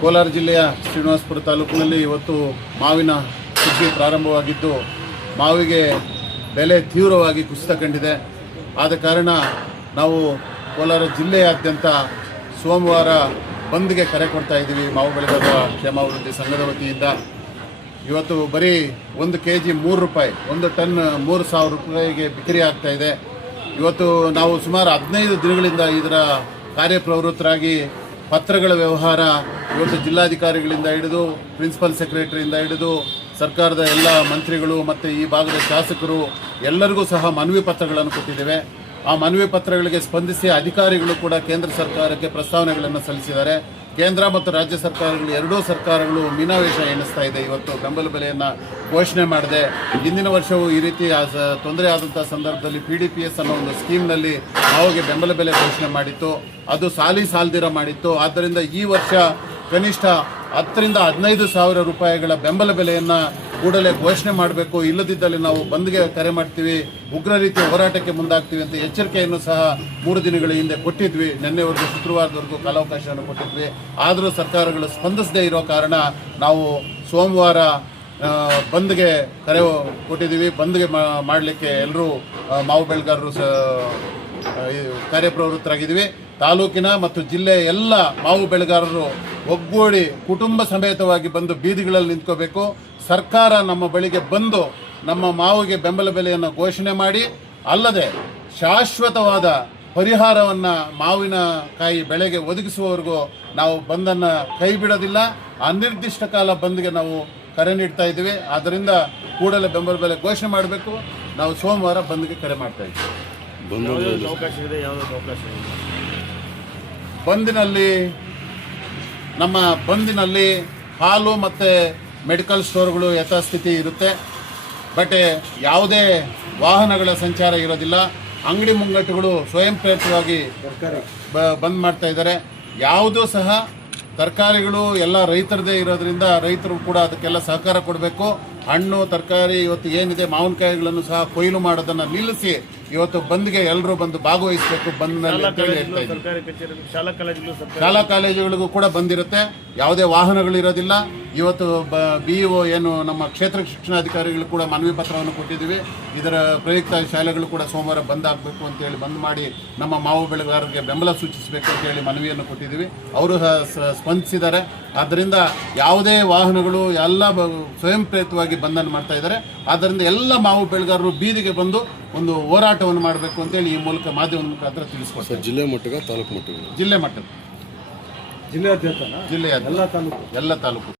ಕೋಲಾರ ಜಿಲ್ಲೆಯ ಶ್ರೀನಿವಾಸಪುರ ತಾಲೂಕಿನಲ್ಲಿ ಇವತ್ತು ಮಾವಿನ ಸುಗ್ಗಿ ಪ್ರಾರಂಭವಾಗಿದ್ದು ಮಾವಿಗೆ ಬೆಲೆ ತೀವ್ರವಾಗಿ ಕುಸಿತ ಕಂಡಿದೆ. ಆದ ಕಾರಣ ನಾವು ಕೋಲಾರ ಜಿಲ್ಲೆಯಾದ್ಯಂತ ಸೋಮವಾರ ಬಂದ್ಗೆ ಕರೆ ಕೊಡ್ತಾ ಇದ್ದೀವಿ. ಮಾವು ಬೆಳೆಗಾರರ ಕ್ಷೇಮಾಭಿವೃದ್ಧಿ ಸಂಘದ ವತಿಯಿಂದ ಇವತ್ತು ಬರೀ 1 kg 3 ರೂಪಾಯಿ, 1 ಟನ್ 3,000 ರೂಪಾಯಿಗೆ ಬಿಕ್ರಿ ಆಗ್ತಾ ಇದೆ. ಇವತ್ತು ನಾವು ಸುಮಾರು 15 ದಿನಗಳಿಂದ ಇದರ ಕಾರ್ಯಪ್ರವೃತ್ತರಾಗಿ ಪತ್ರಗಳ ವ್ಯವಹಾರ ಇವತ್ತು ಜಿಲ್ಲಾಧಿಕಾರಿಗಳಿಂದ ಹಿಡಿದು ಪ್ರಿನ್ಸಿಪಲ್ ಸೆಕ್ರೆಟರಿಯಿಂದ ಹಿಡಿದು ಸರ್ಕಾರದ ಎಲ್ಲ ಮಂತ್ರಿಗಳು ಮತ್ತು ಈ ಭಾಗದ ಶಾಸಕರು ಎಲ್ಲರಿಗೂ ಸಹ ಮನವಿ ಪತ್ರಗಳನ್ನು ಕೊಟ್ಟಿದ್ದೇವೆ. ಆ ಮನವಿ ಪತ್ರಗಳಿಗೆ ಸ್ಪಂದಿಸಿ ಅಧಿಕಾರಿಗಳು ಕೂಡ ಕೇಂದ್ರ ಸರ್ಕಾರಕ್ಕೆ ಪ್ರಸ್ತಾವನೆಗಳನ್ನು ಸಲ್ಲಿಸಿದ್ದಾರೆ. ಕೇಂದ್ರ ಮತ್ತು ರಾಜ್ಯ ಸರ್ಕಾರಗಳು ಎರಡೂ ಸರ್ಕಾರಗಳು ಮೀನಾವೇಶ ಎಣಿಸ್ತಾ ಇದೆ. ಇವತ್ತು ಬೆಂಬಲ ಬೆಲೆಯನ್ನು ಘೋಷಣೆ ಮಾಡಿದೆ. ಹಿಂದಿನ ವರ್ಷವೂ ಈ ರೀತಿ ತೊಂದರೆ ಆದಂಥ ಸಂದರ್ಭದಲ್ಲಿ PDPS ಅನ್ನೋ ಒಂದು ಸ್ಕೀಮ್ನಲ್ಲಿ ಮಾವಿಗೆ ಬೆಂಬಲ ಬೆಲೆ ಘೋಷಣೆ ಮಾಡಿತ್ತು. ಅದು ಸಾಲದಿರ ಮಾಡಿತ್ತು. ಆದ್ದರಿಂದ ಈ ವರ್ಷ ಕನಿಷ್ಠ 10,000 ರಿಂದ 15,000 ರೂಪಾಯಿಗಳ ಬೆಂಬಲ ಬೆಲೆಯನ್ನು ಕೂಡಲೇ ಘೋಷಣೆ ಮಾಡಬೇಕು. ಇಲ್ಲದಿದ್ದಲ್ಲಿ ನಾವು ಬಂದ್ಗೆ ಕರೆ ಮಾಡ್ತೀವಿ, ಉಗ್ರ ರೀತಿಯ ಹೋರಾಟಕ್ಕೆ ಮುಂದಾಗ್ತೀವಿ ಅಂತ ಎಚ್ಚರಿಕೆಯನ್ನು ಸಹ 3 ದಿನಗಳ ಹಿಂದೆ ಕೊಟ್ಟಿದ್ವಿ. ನಿನ್ನೆವರೆಗೂ ಶುಕ್ರವಾರದವರೆಗೂ ಕಾಲಾವಕಾಶವನ್ನು ಕೊಟ್ಟಿದ್ವಿ. ಆದರೂ ಸರ್ಕಾರಗಳು ಸ್ಪಂದಿಸದೇ ಇರೋ ಕಾರಣ ನಾವು ಸೋಮವಾರ ಬಂದ್ಗೆ ಕರೆ ಕೊಟ್ಟಿದ್ದೀವಿ. ಬಂದ್ಗೆ ಮಾಡಲಿಕ್ಕೆ ಎಲ್ಲರೂ ಮಾವು ಬೆಳೆಗಾರರು ಕಾರ್ಯಪ್ರವೃತ್ತರಾಗಿದ್ದೀವಿ. ತಾಲೂಕಿನ ಮತ್ತು ಜಿಲ್ಲೆಯ ಎಲ್ಲ ಮಾವು ಬೆಳೆಗಾರರು ಒಗ್ಗೂಡಿ ಕುಟುಂಬ ಸಮೇತವಾಗಿ ಬಂದು ಬೀದಿಗಳಲ್ಲಿ ನಿಂತ್ಕೋಬೇಕು. ಸರ್ಕಾರ ನಮ್ಮ ಬಳಿಗೆ ಬಂದು ನಮ್ಮ ಮಾವಿಗೆ ಬೆಂಬಲ ಬೆಲೆಯನ್ನು ಘೋಷಣೆ ಮಾಡಿ, ಅಲ್ಲದೆ ಶಾಶ್ವತವಾದ ಪರಿಹಾರವನ್ನು ಮಾವಿನಕಾಯಿ ಬೆಳೆಗೆ ಒದಗಿಸುವವರೆಗೂ ನಾವು ಬಂದನ್ನು ಕೈ ಬಿಡೋದಿಲ್ಲ. ಅನಿರ್ದಿಷ್ಟ ಕಾಲ ಬಂದ್ಗೆ ನಾವು ಕರೆ ನೀಡ್ತಾ ಇದ್ದೀವಿ. ಆದ್ದರಿಂದ ಕೂಡಲೇ ಬೆಂಬಲ ಬೆಲೆ ಘೋಷಣೆ ಮಾಡಬೇಕು. ನಾವು ಸೋಮವಾರ ಬಂದ್ಗೆ ಕರೆ ಮಾಡ್ತಾ ಇದ್ದೀವಿ. ಬಂದಿನಲ್ಲಿ ಹಾಲು ಮತ್ತು ಮೆಡಿಕಲ್ ಸ್ಟೋರ್ಗಳು ಯಥಾಸ್ಥಿತಿ ಇರುತ್ತೆ. ಬಟ್ ಯಾವುದೇ ವಾಹನಗಳ ಸಂಚಾರ ಇರೋದಿಲ್ಲ. ಅಂಗಡಿ ಮುಂಗಟ್ಟುಗಳು ಸ್ವಯಂ ಪ್ರೇರಿತವಾಗಿ ಬಂದ್ ಮಾಡ್ತಾ ಇದ್ದಾರೆ. ಯಾವುದೂ ಸಹ ತರಕಾರಿಗಳು ಎಲ್ಲ ರೈತರದೇ ಇರೋದ್ರಿಂದ ರೈತರು ಕೂಡ ಅದಕ್ಕೆಲ್ಲ ಸಹಕಾರ ಕೊಡಬೇಕು. ಹಣ್ಣು ತರಕಾರಿ ಇವತ್ತು ಏನಿದೆ ಮಾವಿನಕಾಯಿಗಳನ್ನು ಸಹ ಕೊಯ್ಲು ಮಾಡೋದನ್ನು ನಿಲ್ಲಿಸಿ ಇವತ್ತು ಬಂದ್ಗೆ ಎಲ್ಲರೂ ಬಂದು ಭಾಗವಹಿಸಬೇಕು. ಶಾಲಾ ಕಾಲೇಜುಗಳಿಗೂ ಕೂಡ ಬಂದಿರುತ್ತೆ. ಯಾವುದೇ ವಾಹನಗಳು ಇರೋದಿಲ್ಲ. ಇವತ್ತು BEO ಏನು ನಮ್ಮ ಕ್ಷೇತ್ರ ಶಿಕ್ಷಣಾಧಿಕಾರಿಗಳು ಕೂಡ ಮನವಿ ಪತ್ರವನ್ನು ಕೊಟ್ಟಿದ್ದೀವಿ. ಇದರ ಪ್ರಯುಕ್ತ ಶಾಲೆಗಳು ಕೂಡ ಸೋಮವಾರ ಬಂದ್ ಆಗಬೇಕು ಅಂತೇಳಿ ಬಂದ್ ಮಾಡಿ ನಮ್ಮ ಮಾವು ಬೆಳೆಗಾರರಿಗೆ ಬೆಂಬಲ ಸೂಚಿಸಬೇಕು ಅಂತೇಳಿ ಮನವಿಯನ್ನು ಕೊಟ್ಟಿದ್ದೀವಿ. ಅವರು ಸ್ಪಂದಿಸಿದ್ದಾರೆ. ಆದ್ದರಿಂದ ಯಾವುದೇ ವಾಹನಗಳು ಎಲ್ಲ ಸ್ವಯಂ ಪ್ರೇರಿತವಾಗಿ ಬಂದನ್ನು ಮಾಡ್ತಾ ಇದ್ದಾರೆ. ಆದ್ದರಿಂದ ಎಲ್ಲ ಮಾವು ಬೆಳೆಗಾರರು ಬೀದಿಗೆ ಬಂದು ಒಂದು ಹೋರಾಟವನ್ನು ಮಾಡಬೇಕು ಅಂತೇಳಿ ಈ ಮೂಲಕ ಮಾಧ್ಯಮದ ಮುಖಾಂತರ ತಿಳಿಸ್ಕೊಡ್ತಾರೆ. ಜಿಲ್ಲೆ ಮಟ್ಟದ ತಾಲೂಕು ಮಟ್ಟದ ಜಿಲ್ಲೆ ಮಟ್ಟದ ಜಿಲ್ಲೆಯಾದ್ಯಂತ ಎಲ್ಲ ತಾಲೂಕು